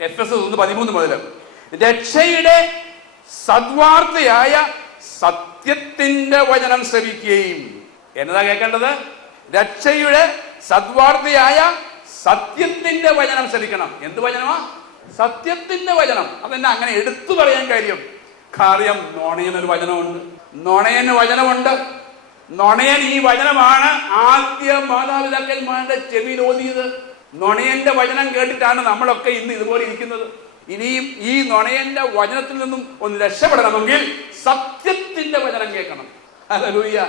F S ഒന്ന് പതിമൂന്ന് മുതൽ. രക്ഷയുടെ സദ്വാർത്തയായ സത്യത്തിന്റെ വചനം ശ്രവിക്കുകയും. എന്നതാ കേൾക്കേണ്ടത്? രക്ഷയുടെ സദ്വാർത്തയായ സത്യത്തിന്റെ വചനം ശ്രവിക്കണം. എന്ത് വചനമാ? സത്യത്തിന്റെ വചനം. അതെന്നെ അങ്ങനെ എടുത്തു പറയാൻ കാര്യം. കാര്യം നോണയനൊരു വചനമുണ്ട്. നോണയന് വചനമുണ്ട്. നൊണയൻ ഈ വചനമാണ് ആദ്യ മാതാപിതാക്കന്മാരുടെ ചെവിയിൽ നൊണയന്റെ വചനം കേട്ടിട്ടാണ് നമ്മളൊക്കെ ഇന്ന് ഇതുപോലെ ഇരിക്കുന്നത്. ഇനിയും ഈ നൊണയന്റെ വചനത്തിൽ നിന്നും ഒന്ന് രക്ഷപ്പെടണമെങ്കിൽ സത്യത്തിന്റെ വചനം കേൾക്കണം. ഹല്ലേലൂയ.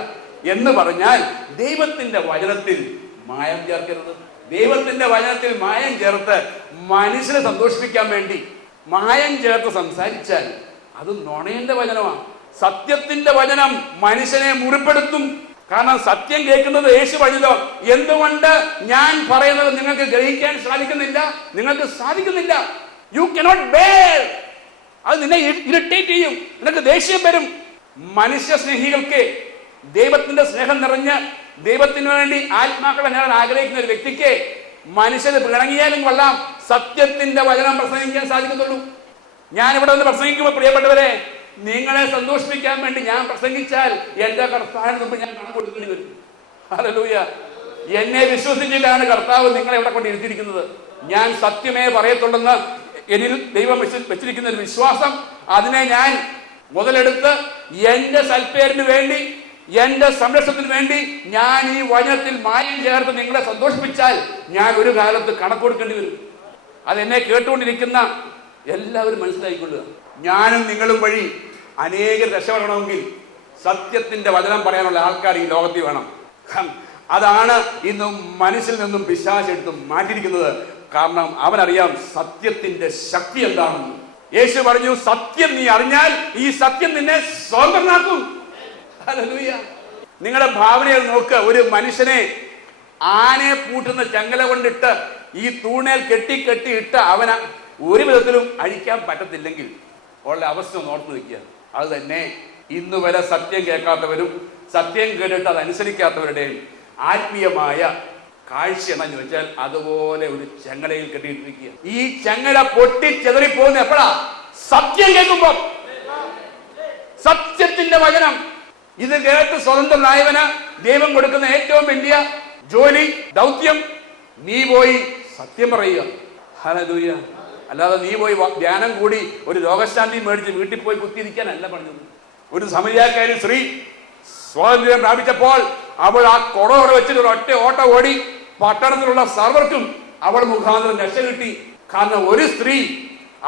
എന്ന് പറഞ്ഞാൽ ദൈവത്തിന്റെ വചനത്തിൽ മായം ചേർക്കരുത്. ദൈവത്തിന്റെ വചനത്തിൽ മായം ചേർത്ത് മനുഷ്യനെ സന്തോഷിപ്പിക്കാൻ വേണ്ടി മായം ചേർത്ത് സംസാരിച്ചാൽ അത് നുണയന്റെ വചനമാണ്. സത്യത്തിന്റെ വചനം മനുഷ്യനെ മുറിപ്പെടുത്തും. കാരണം സത്യം കേൾക്കുന്നത് യേശു വഴിതോ എന്തുകൊണ്ട് ഞാൻ പറയുന്നത് നിങ്ങൾക്ക് ഗ്രഹിക്കാൻ സാധിക്കുന്നില്ല? നിങ്ങൾക്ക് സാധിക്കുന്നില്ല. യു കനോട്ട് ബേർ അത് നിന്നെ ഇറിറ്റേറ്റ് ചെയ്യും. നിനക്ക് ദേഷ്യം വരും. മനുഷ്യ സ്നേഹികൾക്ക് ദൈവത്തിന്റെ സ്നേഹം നിറഞ്ഞ് ദൈവത്തിന് വേണ്ടി ആത്മാക്കളെ നേടാൻ ആഗ്രഹിക്കുന്ന ഒരു വ്യക്തിക്ക് മനുഷ്യന് പിണങ്ങിയാലും കൊള്ളാം. സത്യത്തിന്റെ വചനം പ്രസംഗിക്കാൻ സാധിക്കത്തുള്ളൂ. ഞാൻ ഇവിടെ നിന്ന് പ്രസംഗിക്കുമ്പോൾ പ്രിയപ്പെട്ടവരെ നിങ്ങളെ സന്തോഷിപ്പിക്കാൻ വേണ്ടി ഞാൻ പ്രസംഗിച്ചാൽ എന്റെ കർത്താവിന് മുമ്പ് ഞാൻ കണക്ക് കൊടുക്കേണ്ടി വരും. ഹലലൂയ എന്നെ വിശ്വസിച്ചിട്ടാണ് കർത്താവ് നിങ്ങളെ ഇവിടെ കൊണ്ട് ഇരുത്തിയിരിക്കുന്നത്. ഞാൻ സത്യമേ പറയത്തുള്ളെന്ന് എനിൽ ദൈവം വെച്ച് വെച്ചിരിക്കുന്ന ഒരു വിശ്വാസം. അതിനെ ഞാൻ മുതലെടുത്ത് എന്റെ സൽപ്പേരിന് വേണ്ടി എന്റെ സംരക്ഷണത്തിന് വേണ്ടി ഞാൻ ഈ വചനത്തിൽ മായം ചേർത്ത് നിങ്ങളെ സന്തോഷിപ്പിച്ചാൽ ഞാൻ ഒരു കാലത്ത് കണക്ക് കൊടുക്കേണ്ടി വരും. അതെന്നെ കേട്ടുകൊണ്ടിരിക്കുന്ന എല്ലാവരും മനസ്സിലായിക്കൊള്ളുക. ഞാനും നിങ്ങളും വഴി അനേകം രക്ഷപ്പെടണമെങ്കിൽ സത്യത്തിന്റെ വചനം പറയാനുള്ള ആൾക്കാർ ഈ ലോകത്തിൽ വേണം. അതാണ് ഇന്നും മനസ്സിൽ നിന്നും പിശാചെടുത്ത് മാറ്റിയിരിക്കുന്നത്. കാരണം അവനറിയാം സത്യത്തിന്റെ ശക്തി എന്താണെന്ന്. യേശു പറഞ്ഞു സത്യം നീ അറിഞ്ഞാൽ ഈ സത്യം നിന്നെ സ്വതന്ത്രനാക്കും. നിങ്ങളുടെ ഭാവനയിൽ നോക്ക്. ഒരു മനുഷ്യനെ ആനയെ പൂട്ടുന്ന ചങ്ങല കൊണ്ടിട്ട് ഈ തൂണേൽ കെട്ടി കെട്ടി ഇട്ട് അവന് ഒരു വിധത്തിലും അഴിക്കാൻ പറ്റത്തില്ലെങ്കിൽ ഉള്ള അവസ്ഥ ഓർത്തു ഓർത്ത് നിൽക്കുക. അത് തന്നെ ഇന്ന് വരെ സത്യം കേൾക്കാത്തവരും സത്യം കേട്ടിട്ട് അത് അനുസരിക്കാത്തവരുടെയും ആത്മീയമായ കാഴ്ച എന്നാന്ന് ചോദിച്ചാൽ അതുപോലെ ഒരു ചങ്ങലയിൽ കെട്ടിയിട്ടിരിക്കുക ഈ ചങ്ങല പൊട്ടി ചെതറിപ്പോകുന്ന എപ്പോഴാ? സത്യം കേൾക്കുമ്പോ. സത്യത്തിന്റെ വചനം. ഇത് കേട്ട് സ്വതന്ത്രനായവന് ദൈവം കൊടുക്കുന്ന ഏറ്റവും വലിയ ജോലി ദൗത്യം. നീ പോയി സത്യം പറയുക. ഹലലൂയ അല്ലാതെ നീ പോയി ധ്യാനം കൂടി ഒരു രോഗശാന്തി മേടിച്ച് വീട്ടിൽ പോയി കുത്തിയിരിക്കാനല്ല പറഞ്ഞത്. ഒരു സമരിയാക്കാരി സ്ത്രീ സ്വാതന്ത്ര്യം പ്രാപിച്ചപ്പോൾ അവൾ ആ കുടവിടെ വെച്ചിട്ട് ഒരു ഒറ്റ ഓട്ട ഓടി പട്ടണത്തിലുള്ള സർവർക്കും അവൾ മുഖാന്തരം രക്ഷ കിട്ടി. കാരണം ഒരു സ്ത്രീ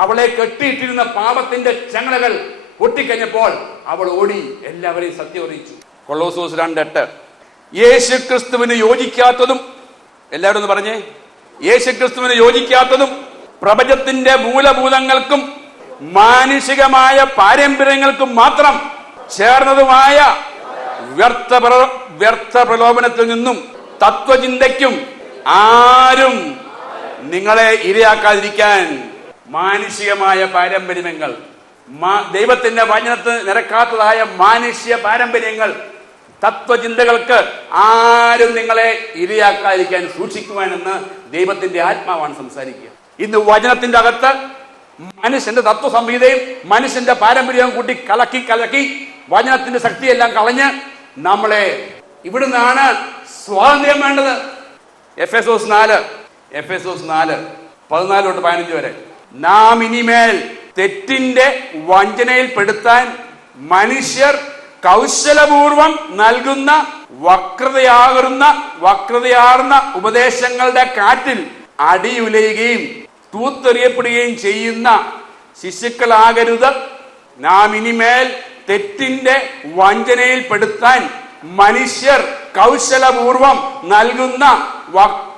അവളെ കെട്ടിയിട്ടിരുന്ന പാപത്തിന്റെ ചങ്ങലകൾ പൊട്ടിക്കഴിഞ്ഞപ്പോൾ അവൾ ഓടി. എല്ലാവരെയും സത്യം അറിയിച്ചു. കൊള്ളോസോസ് രണ്ടെട്ട്. യേശു ക്രിസ്തുവിന് യോജിക്കാത്തതും എല്ലാവരും ഒന്ന് പറഞ്ഞേ. യേശു ക്രിസ്തുവിന് യോജിക്കാത്തതും പ്രപഞ്ചത്തിന്റെ മൂലഭൂതങ്ങൾക്കും മാനുഷികമായ പാരമ്പര്യങ്ങൾക്കും മാത്രം ചേർന്നതുമായ വ്യർത്ഥ വ്യർത്ഥ പ്രലോഭനത്തിൽ നിന്നും തത്വചിന്തയ്ക്കും ആരും നിങ്ങളെ ഇരയാക്കാതിരിക്കാൻ മാനുഷികമായ പാരമ്പര്യങ്ങൾ ദൈവത്തിന്റെ വചനത്ത് നിരക്കാത്തതായ മാനുഷ്യ പാരമ്പര്യങ്ങൾ തത്വചിന്തകൾക്ക് ആരും നിങ്ങളെ ഇരയാക്കാതിരിക്കാൻ സൂക്ഷിക്കുവാനെന്ന് ദൈവത്തിന്റെ ആത്മാവാണ് സംസാരിക്കുക. ഇന്ന് വചനത്തിന്റെ അകത്ത് മനുഷ്യന്റെ തത്വസംഹിതയും മനുഷ്യന്റെ പാരമ്പര്യവും കൂട്ടി കലക്കി കലക്കി വചനത്തിന്റെ ശക്തിയെല്ലാം കളഞ്ഞ് നമ്മളെ ഇവിടുന്നാണ് സ്വാതന്ത്ര്യം വേണ്ടത്. എഫ് എസ് ഓസ് നാല് എഫ് എസ് ഓസ് നാല് പതിനാല് തൊട്ട് പതിനഞ്ച് വരെ. നാം ഇനിമേൽ തെറ്റിന്റെ വഞ്ചനയിൽപ്പെടുത്താൻ മനുഷ്യർ കൗശലപൂർവം നൽകുന്ന വക്രതയാകുന്ന വക്രതയാർന്ന ഉപദേശങ്ങളുടെ കാറ്റിൽ അടിയുലയുകയും തൂത്തെറിയപ്പെടുകയും ചെയ്യുന്ന ശിശുക്കളാകരുത്. നാം ഇനിമേൽ തെറ്റിന്റെ വഞ്ചനയിൽപ്പെടുത്താൻ മനുഷ്യർ കൗശലപൂർവം നൽകുന്ന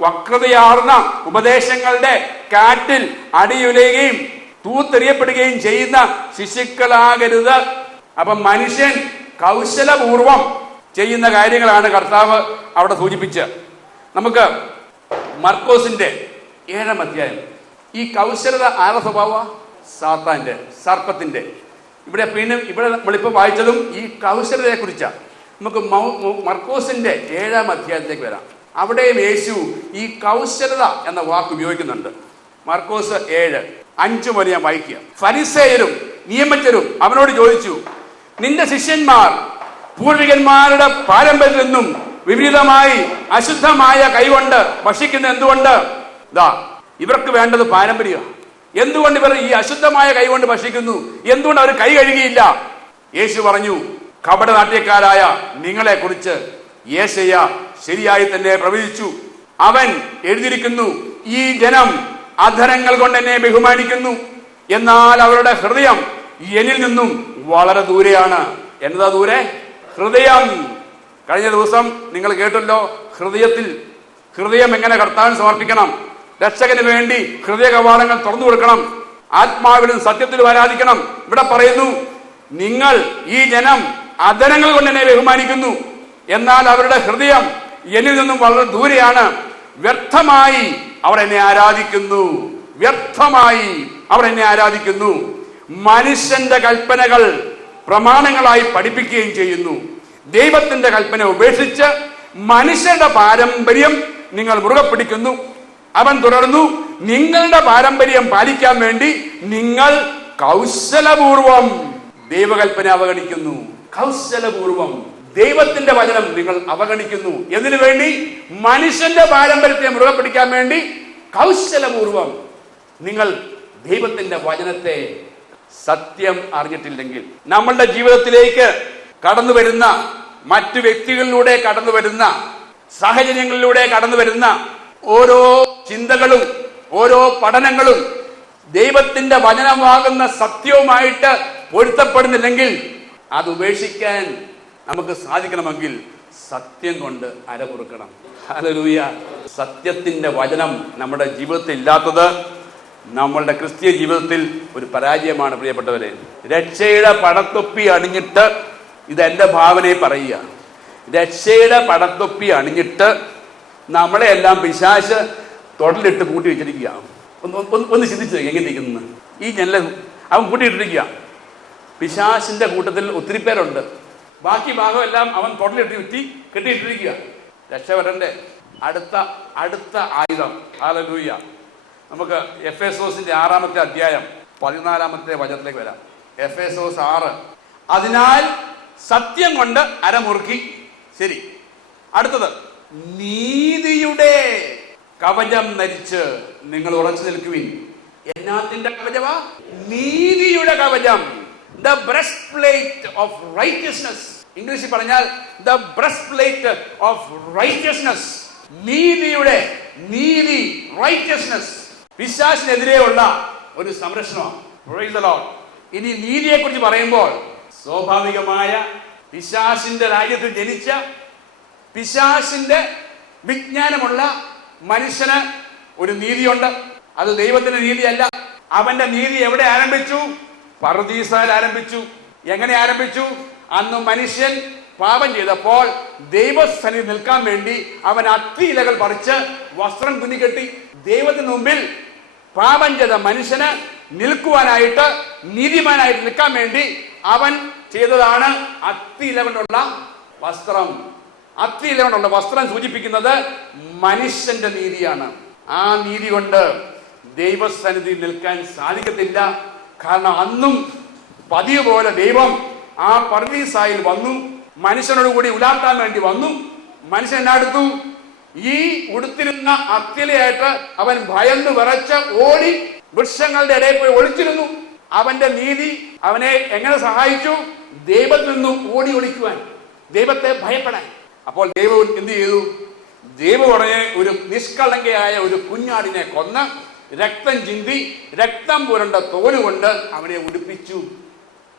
വക്രതയാർന്ന ഉപദേശങ്ങളുടെ കാറ്റിൽ അടിയുലയുകയും തൂത്തെറിയപ്പെടുകയും ചെയ്യുന്ന ശിശുക്കളാകരുത്. അപ്പൊ മനുഷ്യൻ കൗശലപൂർവം ചെയ്യുന്ന കാര്യങ്ങളാണ് കർത്താവ് അവിടെ സൂചിപ്പിച്ച് നമുക്ക് മർക്കോസിന്റെ ഏഴാം അധ്യായം ഈ കൗശലത ആരുടെ സ്വഭാവ സാത്താന്റെ സർപ്പത്തിന്റെ. ഇവിടെ പിന്നെ ഇവിടെ നമ്മളിപ്പോൾ വായിച്ചതും ഈ കൗശലതയെ കുറിച്ചാണ് നമുക്ക് മർക്കോസിന്റെ ഏഴാം അധ്യായത്തിലേക്ക് വരാം. അവിടെയും യേശു ഈ കൗശലത എന്ന വാക്ക് ഉപയോഗിക്കുന്നുണ്ട്. മർക്കോസ് ഏഴ്. അഞ്ചു മുതൽ ഞാൻ വായിക്കുക. ഫരിസേയരും നിയമജ്ഞരും അവനോട് ചോദിച്ചു നിന്റെ ശിഷ്യന്മാർ പൂർവികന്മാരുടെ പാരമ്പര്യത്തിൽ നിന്നും വിപരീതമായി അശുദ്ധമായ കൈകൊണ്ട് ഭക്ഷിക്കുന്ന എന്തുകൊണ്ട്? ദാ ഇവർക്ക് വേണ്ടത് പാരമ്പര്യമാണ് എന്തുകൊണ്ട് ഇവർ ഈ അശുദ്ധമായ കൈകൊണ്ട് ഭക്ഷിക്കുന്നു? എന്തുകൊണ്ട് അവർ കൈ കഴുകിയില്ല? യേശു പറഞ്ഞു കപട നാട്യക്കാരായ നിങ്ങളെ കുറിച്ച് യേശയ്യ ശരിയായി തന്നെ പ്രവചിച്ചു. അവൻ എഴുതിയിരിക്കുന്നു ഈ ജനം അധരങ്ങൾ കൊണ്ട് എന്നെ ബഹുമാനിക്കുന്നു. എന്നാൽ അവരുടെ ഹൃദയം എന്നിൽ നിന്നും വളരെ ദൂരെയാണ്. എന്നതാ ദൂരെ? ഹൃദയം. കഴിഞ്ഞ ദിവസം നിങ്ങൾ കേട്ടല്ലോ ഹൃദയത്തിൽ ഹൃദയം എങ്ങനെ കർത്താവിന് സമർപ്പിക്കണം? രക്ഷകന് വേണ്ടി ഹൃദയ കവാടങ്ങൾ തുറന്നു കൊടുക്കണം. ആത്മാവിലും സത്യത്തിലും ആരാധിക്കണം. ഇവിടെ പറയുന്നു നിങ്ങൾ ഈ ജനം അധരങ്ങൾ കൊണ്ട് എന്നെ ബഹുമാനിക്കുന്നു. എന്നാൽ അവരുടെ ഹൃദയം എന്നിൽ നിന്നും വളരെ ദൂരെയാണ്. വ്യർത്ഥമായി അവർ എന്നെ ആരാധിക്കുന്നു. വ്യർത്ഥമായി അവർ എന്നെ ആരാധിക്കുന്നു. മനുഷ്യന്റെ കൽപ്പനകൾ പ്രമാണങ്ങളായി പഠിപ്പിക്കുകയും ചെയ്യുന്നു. ദൈവത്തിന്റെ കൽപ്പന ഉപേക്ഷിച്ച് മനുഷ്യന്റെ പാരമ്പര്യം നിങ്ങൾ മുറുകെ പിടിക്കുന്നു അവൻ തുടർന്നു നിങ്ങളുടെ പാരമ്പര്യം പാലിക്കാൻ വേണ്ടി നിങ്ങൾ കൗശലപൂർവം ദൈവകൽപ്പന അവഗണിക്കുന്നു. കൗശലപൂർവം ദൈവത്തിന്റെ വചനം നിങ്ങൾ അവഗണിക്കുന്നു. എന്തിനു വേണ്ടി? മനുഷ്യന്റെ പാരമ്പര്യത്തെ മുറുകെ പിടിക്കാൻ വേണ്ടി കൗശലപൂർവം നിങ്ങൾ ദൈവത്തിന്റെ വചനത്തെ സത്യം അറിഞ്ഞിട്ടില്ലെങ്കിൽ നമ്മളുടെ ജീവിതത്തിലേക്ക് കടന്നു വരുന്ന മറ്റു വ്യക്തികളിലൂടെ കടന്നു വരുന്ന സാഹചര്യങ്ങളിലൂടെ കടന്നു വരുന്ന ഓരോ ചിന്തകളും ഓരോ പഠനങ്ങളും ദൈവത്തിന്റെ വചനമാകുന്ന സത്യവുമായിട്ട് പൊരുത്തപ്പെടുന്നില്ലെങ്കിൽ അത് ഉപേക്ഷിക്കാൻ നമുക്ക് സാധിക്കണമെങ്കിൽ സത്യം കൊണ്ട് അരമുറുക്കണം അലലൂയ സത്യത്തിന്റെ വചനം നമ്മുടെ ജീവിതത്തിൽ ഇല്ലാത്തത് നമ്മളുടെ ക്രിസ്തീയ ജീവിതത്തിൽ ഒരു പരാജയമാണ് പ്രിയപ്പെട്ടവരെ. രക്ഷയുടെ പടത്തൊപ്പി അണിഞ്ഞിട്ട് ഇത് ഇതെന്റെ ഭാവനയെ പറയുക. രക്ഷയുടെ പടത്തൊപ്പി അണിഞ്ഞിട്ട് നമ്മളെ എല്ലാം പിശാശ് തൊടലിട്ട് കൂട്ടി വെച്ചിരിക്കുക. ഒന്ന് ഒന്ന് ചിന്തിച്ചു എങ്ങനെ ഇരിക്കുന്നു ഈ ജനല അവൻ കൂട്ടിയിട്ടിരിക്കുക. പിശാശിന്റെ കൂട്ടത്തിൽ ഒത്തിരി പേരുണ്ട്. ബാക്കി ഭാഗം എല്ലാം അവൻ തൊടലിട്ട് ചുറ്റി കെട്ടിയിട്ടിരിക്കുക. രക്ഷപ്പെടന്റെ അടുത്ത അടുത്ത ആയുധം. ആലൂയ്യ നമുക്ക് എഫ് എസ് ഓസിന്റെ ആറാമത്തെ അധ്യായം പതിനാലാമത്തെ വചനത്തിലേക്ക് വരാം. എഫ് എസ് ഓസ് ആറ്. അതിനാൽ സത്യം കൊണ്ട് അരമുറുക്കി. ശരി. അടുത്തത്. നീതിയുടെ കവചം ധരിച്ച് നിങ്ങൾ ഉറച്ചു നിൽക്കുവിൻ. എന്നാത്തിന്റെ കവചമാ? നീതിയുടെ കവചം. The breastplate of righteousness ഇംഗ്ലീഷിൽ പറഞ്ഞാൽ the breastplate of righteousness നീതിയുടെ നീതി റൈറ്റ്യസ്നസ് പിശാസിനെതിരെയുള്ള ഒരു സംരക്ഷണമാണ്. ഇനി നീതിയെ കുറിച്ച് പറയുമ്പോൾ സ്വാഭാവികമായ പിശാസിന്റെ രാജ്യത്തിൽ ജനിച്ച പിശാസിന്റെ വിജ്ഞാനമുള്ള മനുഷ്യന് ഒരു നീതിയുണ്ട്. അത് ദൈവത്തിന്റെ നീതിയല്ല. അവന്റെ നീതി എവിടെ ആരംഭിച്ചു? പർദീസാൽ ആരംഭിച്ചു. എങ്ങനെ ആരംഭിച്ചു? അന്ന് മനുഷ്യൻ പാപം ചെയ്തപ്പോൾ ദൈവസ്ഥനിൽ നിൽക്കാൻ വേണ്ടി അവൻ അത്തി ഇലകൾ പറിച്ച് വസ്ത്രം തുന്നിക്കെട്ടി ദൈവത്തിന് മുമ്പിൽ പാപം ചെയ്ത മനുഷ്യന് നിൽക്കുവാനായിട്ട് നീതിമാനായിട്ട് നിൽക്കാൻ വേണ്ടി അവൻ ചെയ്തതാണ് അത്തി ഇല കൊണ്ടുള്ള വസ്ത്രം. അത്തി ഇല കൊണ്ടുള്ള വസ്ത്രം സൂചിപ്പിക്കുന്നത് മനുഷ്യന്റെ നീതിയാണ്. ആ നീതി കൊണ്ട് ദൈവസന്നിധി നിൽക്കാൻ സാധിക്കത്തില്ല. കാരണം അന്നും പതിവ് പോലെ ദൈവം ആ പർദീസായിൽ വന്നു. മനുഷ്യനോട് കൂടി ഉലാത്താൻ വേണ്ടി വന്നു. മനുഷ്യൻ എന്നാടുത്തു ഈ ഉടുത്തിരുന്ന അത്തിലയായിട്ട് അവൻ ഭയന്ന് വിറച്ച് ഓടി വൃക്ഷങ്ങളുടെ ഇടയിൽ പോയി ഒളിച്ചിരുന്നു. അവന്റെ നീതി അവനെ എങ്ങനെ സഹായിച്ചു? ദൈവത്തിൽ നിന്നും ഓടി ഒളിക്കുവാൻ. ദൈവത്തെ ഭയപ്പെടാൻ. അപ്പോൾ ദൈവം എന്ത് ചെയ്തു? ദൈവം ഉടനെ ഒരു നിഷ്കളങ്കയായ ഒരു കുഞ്ഞാടിനെ കൊന്ന് രക്തം ചിന്തി രക്തം പുരണ്ട തോലുകൊണ്ട് അവനെ ഉടുപ്പിച്ചു.